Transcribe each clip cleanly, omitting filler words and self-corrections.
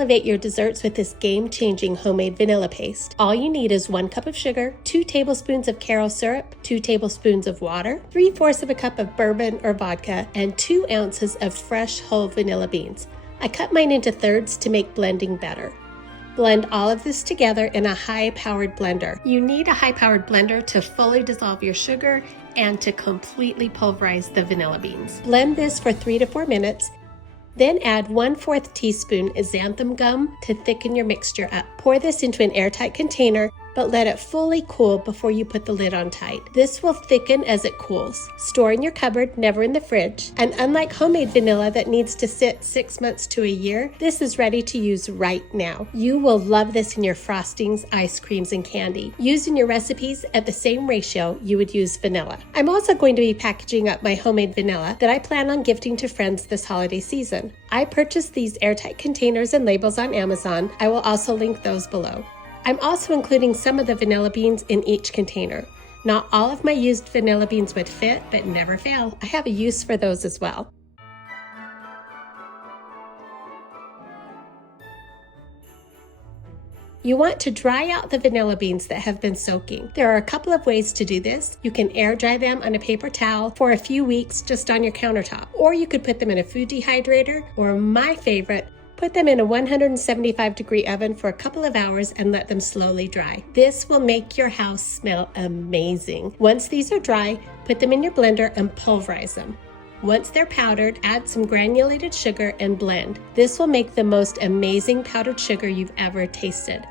Elevate your desserts with this game-changing homemade vanilla paste. All you need is 1 cup of sugar, 2 tablespoons of Karo syrup, 2 tablespoons of water, 3/4 of a cup of bourbon or vodka, and 2 ounces of fresh whole vanilla beans. I cut mine into thirds to make blending better. Blend all of this together in a high-powered blender. You need a high-powered blender to fully dissolve your sugar and to completely pulverize the vanilla beans. Blend this for 3 to 4 minutes. Then add 1/4 teaspoon xanthan gum to thicken your mixture up. Pour this into an airtight container, but let it fully cool before you put the lid on tight. This will thicken as it cools. Store in your cupboard, never in the fridge. And unlike homemade vanilla that needs to sit 6 months to a year, this is ready to use right now. You will love this in your frostings, ice creams, and candy. Use in your recipes at the same ratio you would use vanilla. I'm also going to be packaging up my homemade vanilla that I plan on gifting to friends this holiday season. I purchased these airtight containers and labels on Amazon. I will also link those below. I'm also including some of the vanilla beans in each container. Not all of my used vanilla beans would fit, but never fail. I have a use for those as well. You want to dry out the vanilla beans that have been soaking. There are a couple of ways to do this. You can air dry them on a paper towel for a few weeks just on your countertop, or you could put them in a food dehydrator, or my favorite, put them in a 175-degree oven for a couple of hours and let them slowly dry. This will make your house smell amazing. Once these are dry, put them in your blender and pulverize them. Once they're powdered, add some granulated sugar and blend. This will make the most amazing powdered sugar you've ever tasted.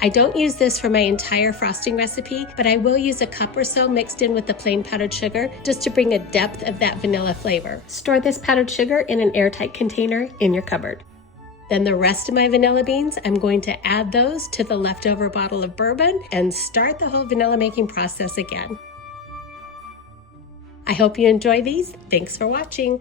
I don't use this for my entire frosting recipe, but I will use a cup or so mixed in with the plain powdered sugar just to bring a depth of that vanilla flavor. Store this powdered sugar in an airtight container in your cupboard. Then the rest of my vanilla beans, I'm going to add those to the leftover bottle of bourbon and start the whole vanilla making process again. I hope you enjoy these. Thanks for watching.